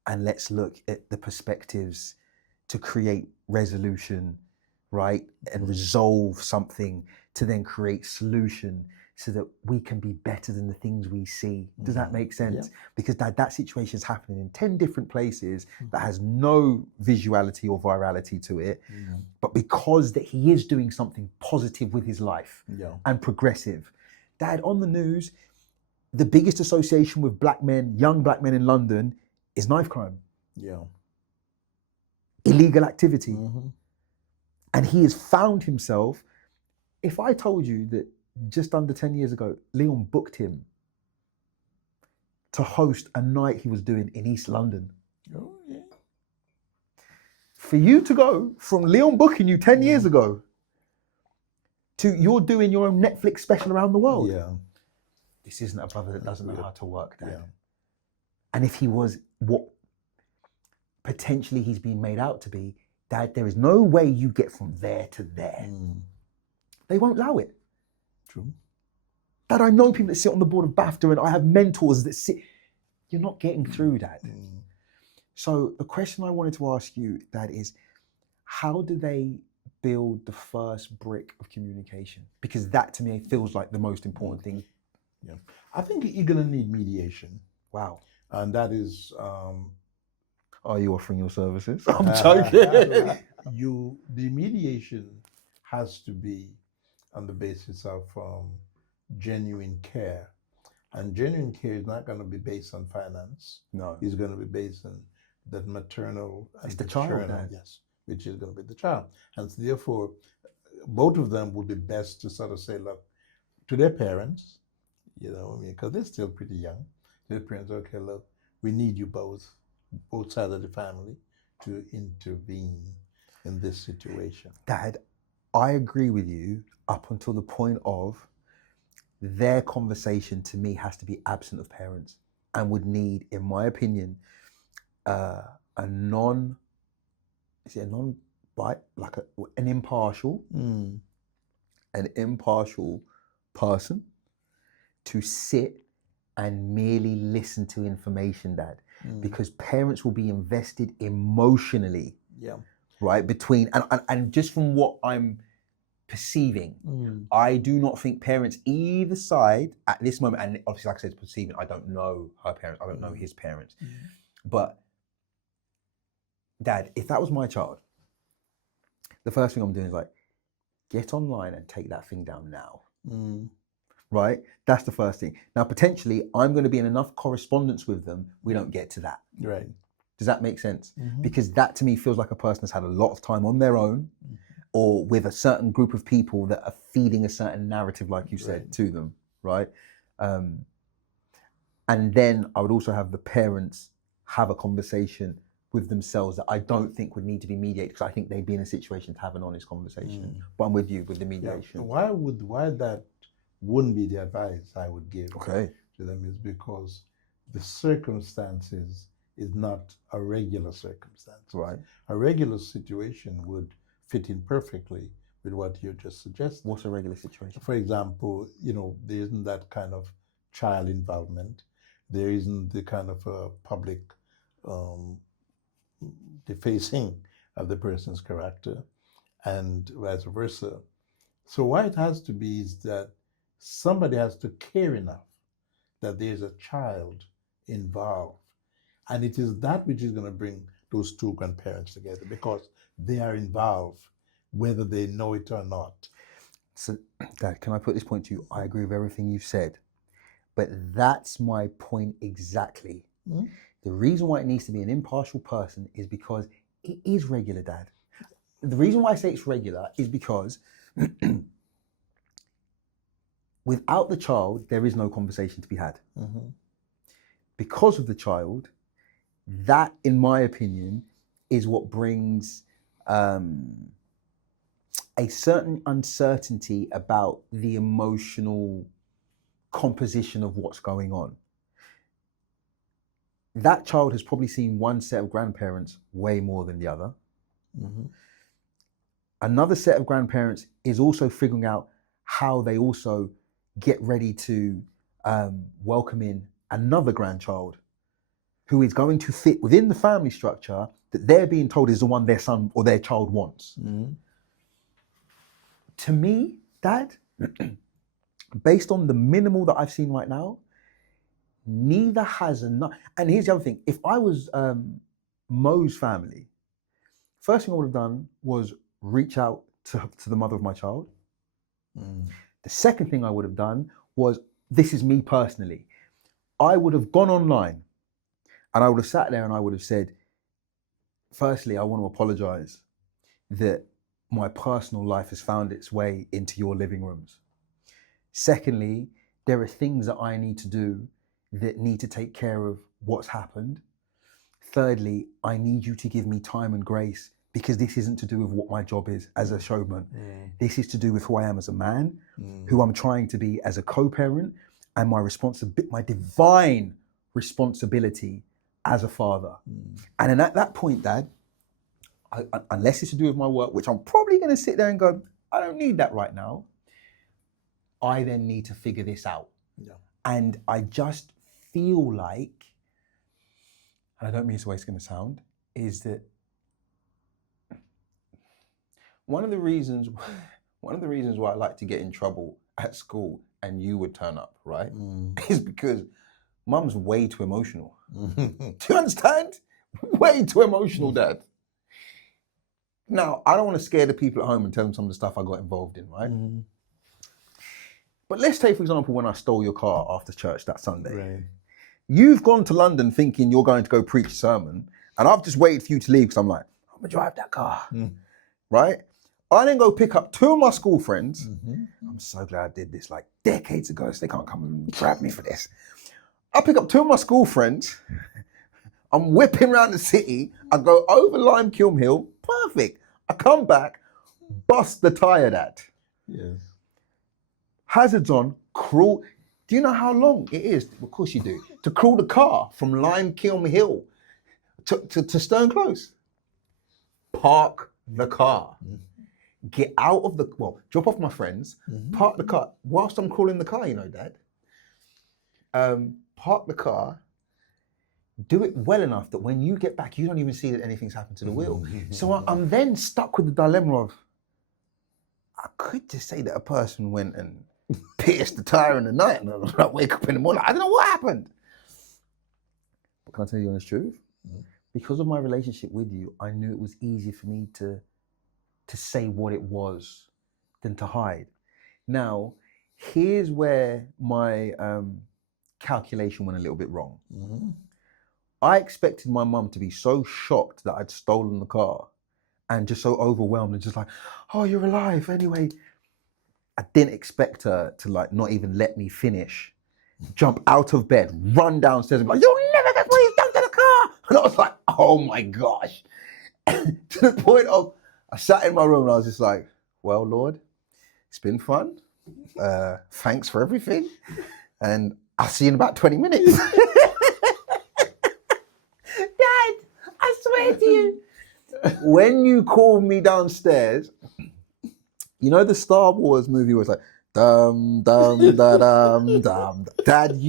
and let's look at the perspectives to create resolution, right? And resolve something to then create solution so that we can be better than the things we see. Does that make sense? Yeah. Because that situation is happening in 10 different places that has no visuality or virality to it. But because that he is doing something positive with his life and progressive. Dad, on the news, the biggest association with black men, young black men in London, is knife crime. Illegal activity. And he has found himself. If I told you that just under 10 years ago, Leon booked him to host a night he was doing in East London. For you to go from Leon booking you 10 years ago to you're doing your own Netflix special around the world. This isn't a brother that doesn't know how to work, Dad. And if he was what potentially he's been made out to be, Dad, there is no way you get from there to there. They won't allow it. True. Dad, I know people that sit on the board of BAFTA and I have mentors that sit. You're not getting through, Dad. So the question I wanted to ask you, Dad, is how do they build the first brick of communication? Because that to me feels like the most important thing. I think you're going to need mediation. Wow. And that is... Are you offering your services? I'm joking. The mediation has to be on the basis of genuine care. And genuine care is not going to be based on finance. No. It's going to be based on that maternal and it's the child, paternal, which is going to be the child. And so therefore, both of them would be best to sort of say, look, to their parents, because they're still pretty young, their parents, okay, look, we need you both sides of the family to intervene in this situation. Dad, I agree with you up until the point of their conversation to me has to be absent of parents and would need, in my opinion, an impartial person to sit and merely listen to information, Dad. Because parents will be invested emotionally, right? Between, and just from what I'm perceiving, I do not think parents either side at this moment, and obviously like I said, perceiving, I don't know her parents, I don't know his parents, but Dad, if that was my child, the first thing I'm doing is like, get online and take that thing down now. Right? That's the first thing. Now, potentially, I'm going to be in enough correspondence with them, we don't get to that. Right. Does that make sense? Because that to me feels like a person has had a lot of time on their own or with a certain group of people that are feeding a certain narrative, like you said, to them, right? And then I would also have the parents have a conversation with themselves that I don't think would need to be mediated, because I think they'd be in a situation to have an honest conversation. But I'm with you with the mediation. Why that wouldn't be the advice I would give to them is because the circumstances is not a regular circumstance. Right. A regular situation would fit in perfectly with what you just suggested. What's a regular situation? For example, there isn't that kind of child involvement. There isn't the kind of public defacing of the person's character, and vice versa. So what it has to be is that somebody has to care enough that there's a child involved. And it is that which is going to bring those two grandparents together, because they are involved, whether they know it or not. So, Dad, can I put this point to you? I agree with everything you've said, but that's my point exactly. The reason why it needs to be an impartial person is because it is regular, Dad. The reason why I say it's regular is because without the child, there is no conversation to be had. Because of the child, that, in my opinion, is what brings a certain uncertainty about the emotional composition of what's going on. That child has probably seen one set of grandparents way more than the other. Another set of grandparents is also figuring out how they also get ready to welcome in another grandchild who is going to fit within the family structure that they're being told is the one their son or their child wants. To me, Dad, based on the minimal that I've seen right now, neither has enough. And here's the other thing. If I was Mo's family, first thing I would have done was reach out to the mother of my child. The second thing I would have done was, this is me personally, I would have gone online and I would have sat there and I would have said, firstly, I want to apologize that my personal life has found its way into your living rooms. Secondly, there are things that I need to do that need to take care of what's happened. Thirdly, I need you to give me time and grace, because this isn't to do with what my job is as a showman. This is to do with who I am as a man, who I'm trying to be as a co-parent, and my divine responsibility as a father. And then at that point, Dad, unless it's to do with my work, which I'm probably going to sit there and go, I don't need that right now, I then need to figure this out. And I just feel like, and I don't mean it's the way it's going to sound, is that one of the reasons why I like to get in trouble at school and you would turn up, right, is because Mum's way too emotional. Do you understand? Way too emotional, Dad. Now, I don't want to scare the people at home and tell them some of the stuff I got involved in, right? But let's take, for example, when I stole your car after church that Sunday. Right. You've gone to London thinking you're going to go preach a sermon, and I've just waited for you to leave because I'm like, I'm going to drive that car, right? I then go pick up two of my school friends. I'm so glad I did this like decades ago, so they can't come and grab me for this. I pick up two of my school friends. I'm whipping around the city. I go over Lime Kiln Hill. Perfect. I come back, bust the tyre, Dad. Yes. Hazards on, crawl. Do you know how long it is? Of course you do. To crawl the car from Lime Kiln Hill to Stern Close. Park the car. Get out of the, drop off my friends, park the car. Whilst I'm crawling the car, you know, Dad. Park the car, do it well enough that when you get back, you don't even see that anything's happened to the wheel. So I'm then stuck with the dilemma of, I could just say that a person went and pierced the tire in the night and I wake up in the morning, I don't know what happened. But can I tell you the honest truth? Because of my relationship with you, I knew it was easier for me to say what it was than to hide. Now, here's where my calculation went a little bit wrong. I expected my mum to be so shocked that I'd stolen the car and just so overwhelmed and just like, oh, you're alive. Anyway, I didn't expect her to like not even let me finish, jump out of bed, run downstairs and be like, you'll never guess what he's done to the car. And I was like, oh my gosh. To the point of, I sat in my room and I was just like, well, Lord, it's been fun. Thanks for everything. And I'll see you in about 20 minutes. Dad, I swear to you. When you called me downstairs, you know the Star Wars movie was like, dum, dum, da, dum, dum. Dad,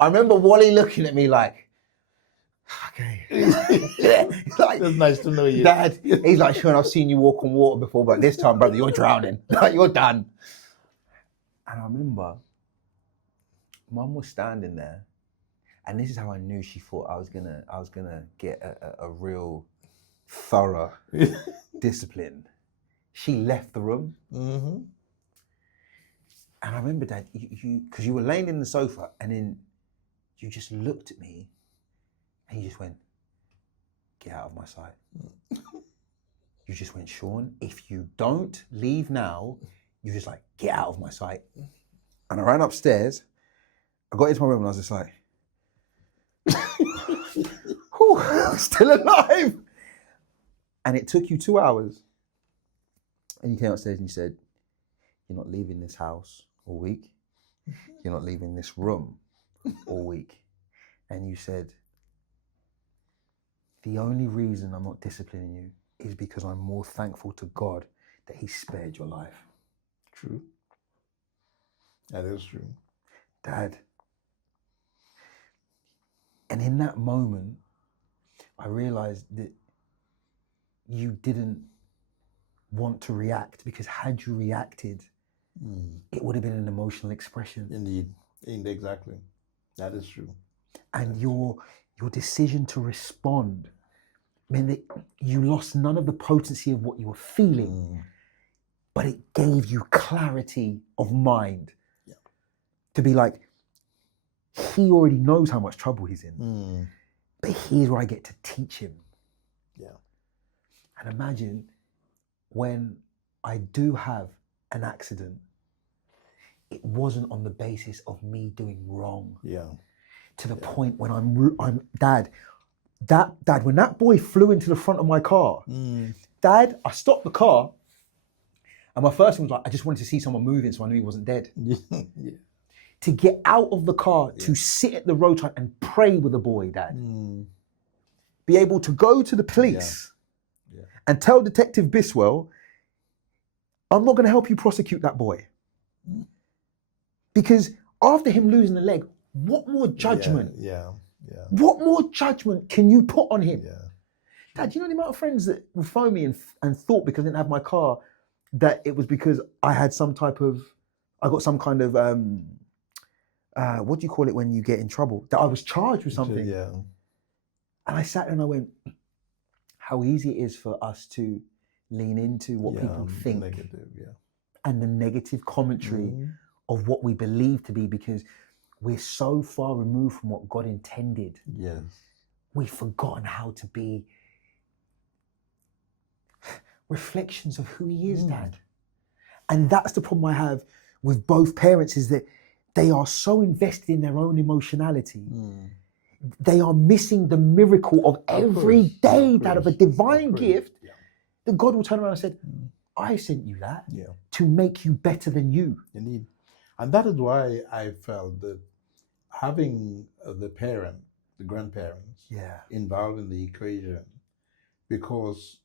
I remember Wally looking at me like, okay. Like, It's nice to know you. Dad, he's like, Sean, I've seen you walk on water before, but this time, brother, you're drowning. Like, you're done. And I remember Mum was standing there, and this is how I knew she thought I was gonna get a real thorough discipline. She left the room. And I remember, Dad, you because you were laying in the sofa, and then you just looked at me, and you just went, get out of my sight. You just went, Sean, if you don't leave now, you just like, get out of my sight. And I ran upstairs, I got into my room and I was just like, whew, I'm still alive. And it took you 2 hours. And you came upstairs and you said, you're not leaving this house all week. You're not leaving this room all week. And you said, the only reason I'm not disciplining you is because I'm more thankful to God that He spared your life. True. That is true. Dad. And in that moment, I realized that you didn't want to react, because had you reacted, it would have been an emotional expression. Indeed, exactly. That is true. And your decision to respond meant that you lost none of the potency of what you were feeling, but it gave you clarity of mind to be like, he already knows how much trouble he's in, but here's where I get to teach him. Yeah. And imagine when I do have an accident, it wasn't on the basis of me doing wrong. Yeah. To the point when I'm Dad, when that boy flew into the front of my car, Dad, I stopped the car, and my first thing was like, I just wanted to see someone moving so I knew he wasn't dead. Yeah. To get out of the car, to sit at the roadside and pray with the boy, Dad. Be able to go to the police and tell Detective Biswell, I'm not going to help you prosecute that boy. Because after him losing the leg, what more judgment? What more judgment can you put on him? Dad, you know the amount of friends that would phone me and thought because I didn't have my car that it was because I had I got some kind of, what do you call it when you get in trouble? That I was charged with something. Yeah. And I sat there and I went, how easy it is for us to lean into what people think and the negative commentary of what we believe to be, because we're so far removed from what God intended. Yes. We've forgotten how to be reflections of who he is, Dad. And that's the problem I have with both parents, is that they are so invested in their own emotionality. They are missing the miracle of every day, Dad, of a divine gift that God will turn around and say, I sent you that to make you better than you. Indeed. And that is why I felt that having the grandparents involved in the equation, because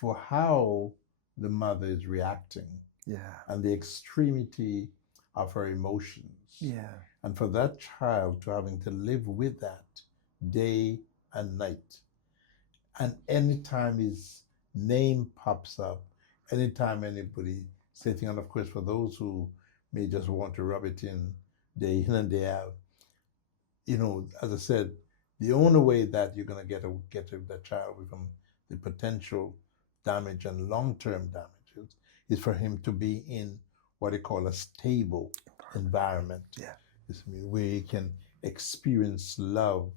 for how the mother is reacting and the extremity of her emotions, and for that child to having to live with that day and night, and anytime his name pops up, anytime anybody sitting, and of course for those who may just want to rub it in day in and day out, as I said, the only way that you're going to get that child from the potential damage and long-term damages is for him to be in what they call a stable environment, where he can experience love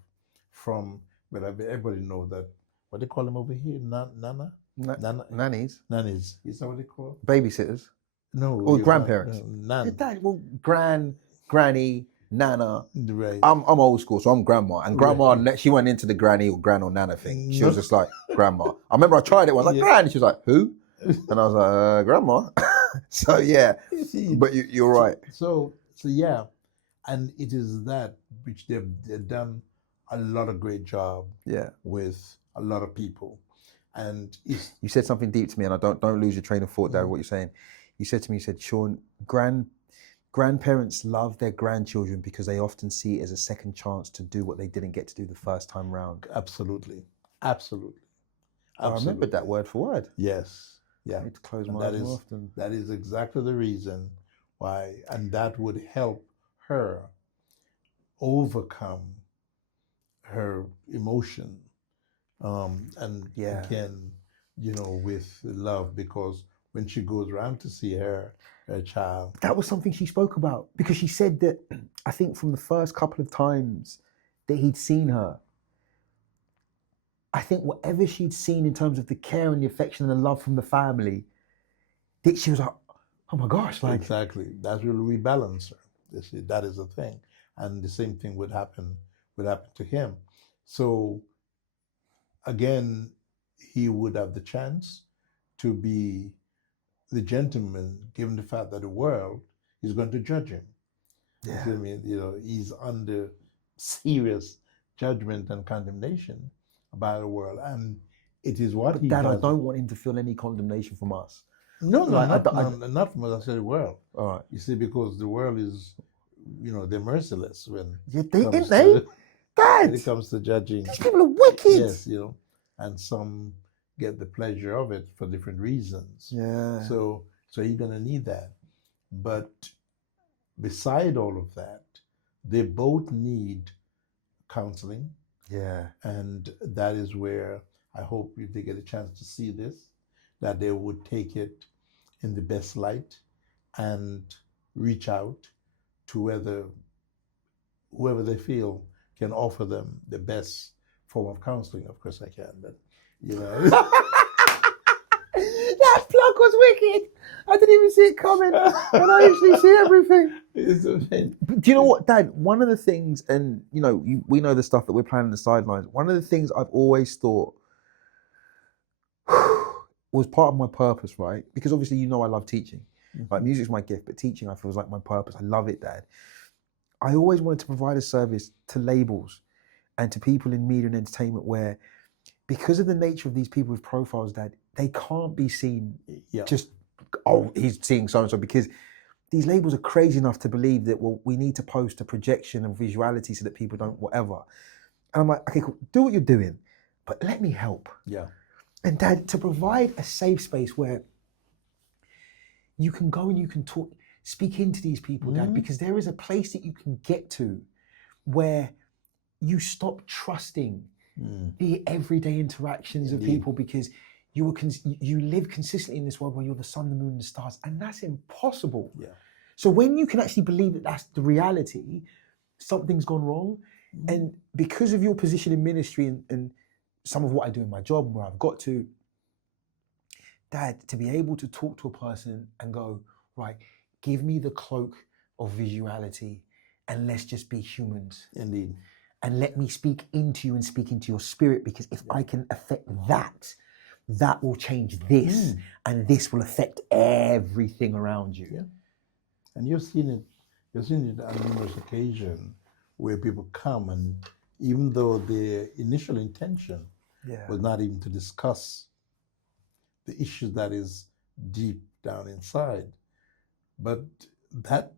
from, but everybody knows that, what they call them over here, Nannies. Nannies. Is that what they call? Babysitters. No. Or grandparents. Nan. Well, granny, nana. Right. I'm old school, so I'm grandma. And grandma, she went into the granny or gran or nana thing. She was just like, grandma. I remember I tried it once, like, gran. She was like, who? And I was like, grandma. So yeah, but you're right. So yeah, and it is that which they've done a lot of great job with a lot of people. And you said something deep to me, and I don't lose your train of thought, Dad, what you're saying. You said to me, Shean, grandparents love their grandchildren because they often see it as a second chance to do what they didn't get to do the first time round. Absolutely. I remembered that word for word. Yes. Yeah. I need to close my eyes more often. That is exactly the reason why, and that would help her overcome her emotion. And again, with love, because when she goes around to see her child. That was something she spoke about, because she said that, I think from the first couple of times that he'd seen her, I think whatever she'd seen in terms of the care and the affection and the love from the family, that she was like, oh my gosh. Like, exactly. That will rebalance her. That is the thing. And the same thing would happen to him. So again, he would have the chance to be the gentleman, given the fact that the world is going to judge him. Yeah. I mean, he's under serious judgment and condemnation by the world, and it is what he Dad, does. I don't want him to feel any condemnation from us. No, not from us. I said the world. All right. You see, because the world is, they're merciless when Dad, it comes to judging. These people are wicked. Yes, and some get the pleasure of it for different reasons. Yeah. So you're gonna need that, But beside all of that, they both need counseling. Yeah. And that is where I hope if they get a chance to see this, that they would take it in the best light and reach out to whoever they feel can offer them the best form of counseling. Of course I can, but you know. That plug was wicked. I didn't even see it coming. And I usually see everything. Do you know what, Dad? One of the things, and you know, we know the stuff that we're planning on the sidelines. One of the things I've always thought was part of my purpose, right? Because obviously, you know, I love teaching. Like music's my gift, but teaching I feel is like my purpose. I love it, Dad. I always wanted to provide a service to labels and to people in media and entertainment where, because of the nature of these people with profiles, Dad, they can't be seen just, oh, he's seeing so-and-so, because these labels are crazy enough to believe that, well, we need to post a projection of visuality so that people don't whatever. And I'm like, okay, cool, do what you're doing, but let me help. Yeah. And Dad, to provide a safe space where you can go and you can talk, speak into these people, Dad, because there is a place that you can get to where you stop trusting the everyday interactions of people, because you live consistently in this world where you're the sun, the moon, and the stars, and that's impossible. Yeah. So when you can actually believe that that's the reality, something's gone wrong. And because of your position in ministry and some of what I do in my job, where I've got to, Dad, to be able to talk to a person and go, right, give me the cloak of visuality and let's just be humans. Indeed. And let me speak into you and speak into your spirit, because if I can affect that, that will change this, and this will affect everything around you. Yeah. And you've seen it on numerous occasions where people come, and even though their initial intention was not even to discuss the issue that is deep down inside, but that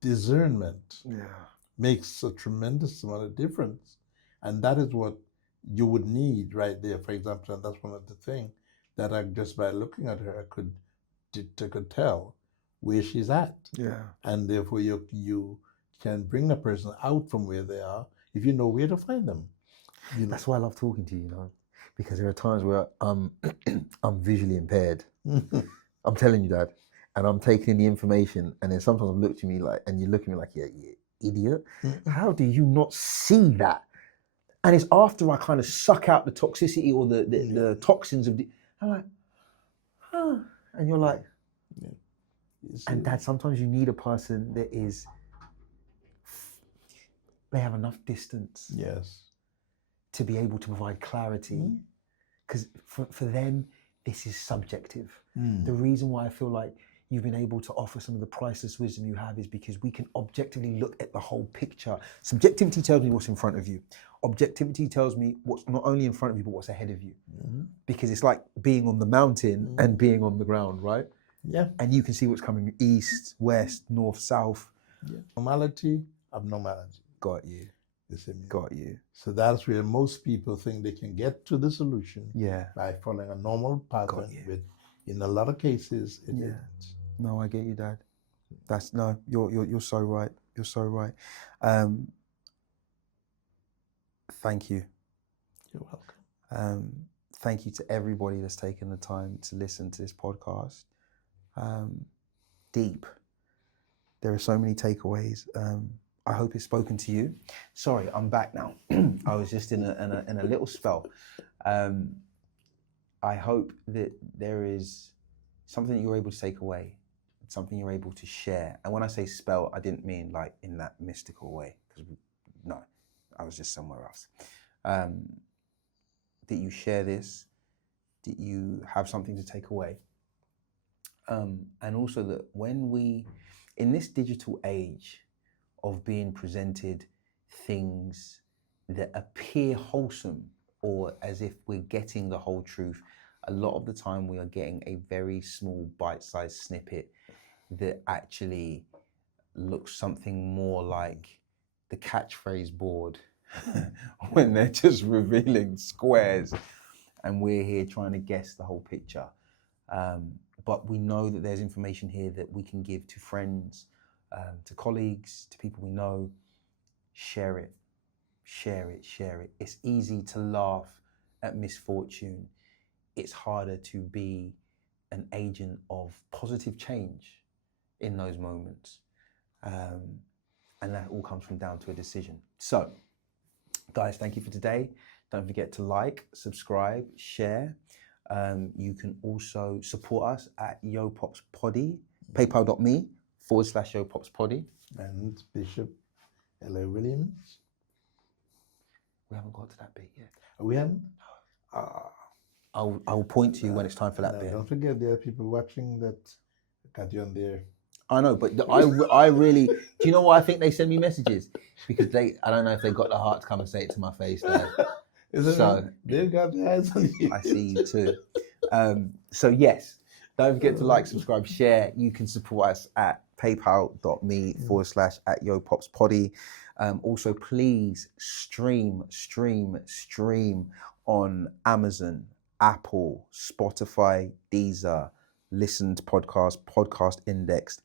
discernment makes a tremendous amount of difference. And that is what you would need right there, for example. And that's one of the things that I, just by looking at her, I could tell where she's at. Yeah. And therefore you can bring a person out from where they are if you know where to find them. You know? That's why I love talking to you, you know, because there are times where I'm visually impaired. I'm telling you, Dad, and I'm taking in the information, and then sometimes I look at me like, and you look at me like, yeah, idiot. How do you not see that? And it's after I kind of suck out the toxicity or the toxins of the, I'm like, huh. And you're like, and Dad, sometimes you need a person that is, they have enough distance. Yes. To be able to provide clarity. Because for them, this is subjective. The reason why I feel like you've been able to offer some of the priceless wisdom you have is because we can objectively look at the whole picture. Subjectivity tells me what's in front of you. Objectivity tells me what's not only in front of you, but what's ahead of you. Because it's like being on the mountain and being on the ground, right? Yeah. And you can see what's coming east, west, north, south. Yeah. Normality, abnormality. Got you. Got you. So that's where most people think they can get to the solution by following a normal pattern. But in a lot of cases, it isn't. No, I get you, Dad. That's you're so right. You're so right. Thank you. You're welcome. Thank you to everybody that's taken the time to listen to this podcast. Deep. There are so many takeaways. I hope it's spoken to you. Sorry, I'm back now. I was just in a little spell. I hope that there is something that you're able to take away, something you're able to share. And when I say spell, I didn't mean like in that mystical way, because no, I was just somewhere else. That you share this, that you have something to take away. And also that when we, in this digital age of being presented things that appear wholesome or as if we're getting the whole truth, a lot of the time we are getting a very small bite-sized snippet that actually looks something more like the catchphrase board when they're just revealing squares and we're here trying to guess the whole picture. but we know that there's information here that we can give to friends, to colleagues, to people we know. Share it, share it, share it. It's easy to laugh at misfortune. It's harder to be an agent of positive change in those moments. And that all comes from down to a decision. So, guys, thank you for today. Don't forget to like, subscribe, share. You can also support us at YoPopsPoddy, paypal.me/YoPopsPoddy. And Bishop L.A. Williams. We haven't got to that bit yet. We haven't? I'll point to you when it's time for that No, bit. don't forget there are people watching that got you on there. I know, but I really, do you know why I think they send me messages? Because I don't know if they got the heart to come and say it to my face. So they've got their eyes on you. I see you too. So yes, don't forget to like, subscribe, share. You can support us at paypal.me/@YoPopsPoddy. Also, please stream on Amazon, Apple, Spotify, Deezer, listened podcast, podcast indexed,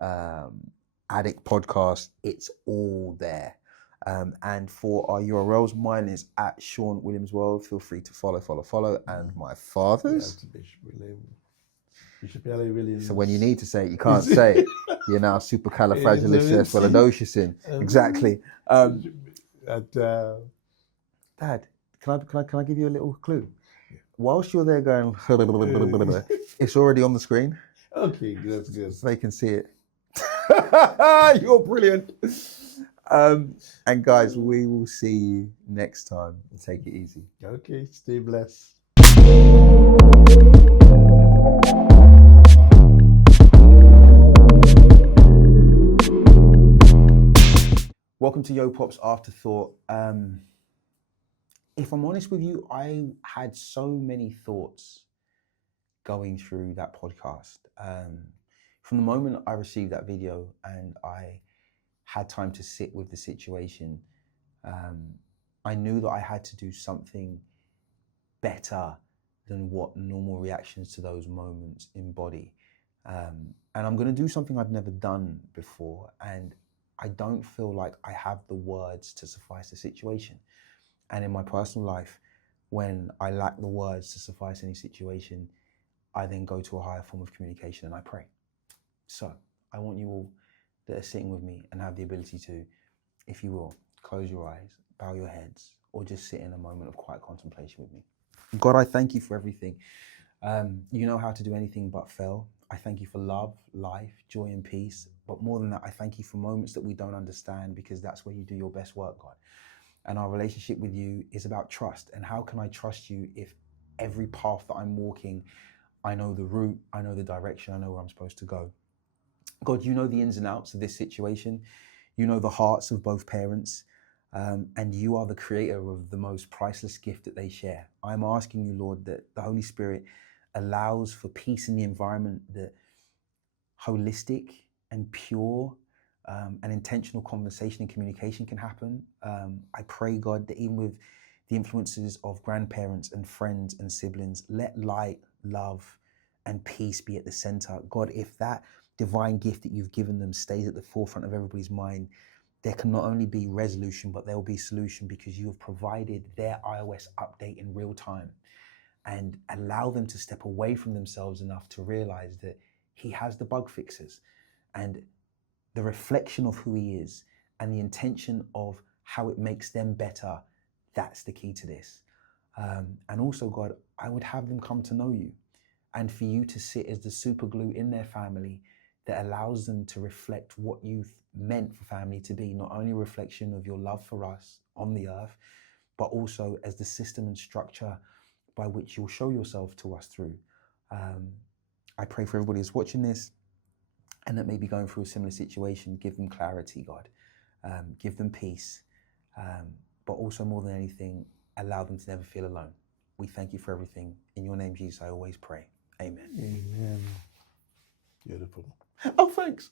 Addict podcast. It's all there. And for our URLs, mine is at Shean Williams World. Feel free to follow. And my father's. Bishop L.A. Williams. So when you need to say it, you can't say it. You're now supercalifragilisticexpialidocious. Exactly. Dad, can I give you a little clue? Whilst you're there going, it's already on the screen. Okay, that's good. So they can see it. You're brilliant. And guys, we will see you next time. Take it easy. Okay, stay blessed. Welcome to Yo Pop's Afterthought. If I'm honest with you, I had so many thoughts going through that podcast. From the moment I received that video and I had time to sit with the situation, I knew that I had to do something better than what normal reactions to those moments embody. And I'm going to do something I've never done before, and I don't feel like I have the words to suffice the situation. And in my personal life, when I lack the words to suffice any situation, I then go to a higher form of communication and I pray. So I want you all that are sitting with me and have the ability to, if you will, close your eyes, bow your heads, or just sit in a moment of quiet contemplation with me. God, I thank you for everything. You know how to do anything but fail. I thank you for love, life, joy, and peace. But more than that, I thank you for moments that we don't understand, because that's where you do your best work, God. And our relationship with you is about trust. And how can I trust you if every path that I'm walking, I know the route, I know the direction, I know where I'm supposed to go? God, you know the ins and outs of this situation. You know the hearts of both parents. And you are the creator of the most priceless gift that they share. I'm asking you, Lord, that the Holy Spirit allows for peace in the environment, that holistic and pure and intentional conversation and communication can happen. I pray, God, that even with the influences of grandparents and friends and siblings, let light, love, and peace be at the center. God, if that divine gift that you've given them stays at the forefront of everybody's mind, there can not only be resolution, but there will be solution, because you have provided their iOS update in real time, and allow them to step away from themselves enough to realize that he has the bug fixes, and the reflection of who he is and the intention of how it makes them better. That's the key to this. And also, God, I would have them come to know you, and for you to sit as the super glue in their family that allows them to reflect what you've meant for family to be, not only a reflection of your love for us on the earth, but also as the system and structure by which you'll show yourself to us through. I pray for everybody who's watching this and that may be going through a similar situation. Give them clarity, God. Give them peace. But also, more than anything, allow them to never feel alone. We thank you for everything. In your name, Jesus, I always pray. Amen. Amen. Beautiful. Oh, thanks.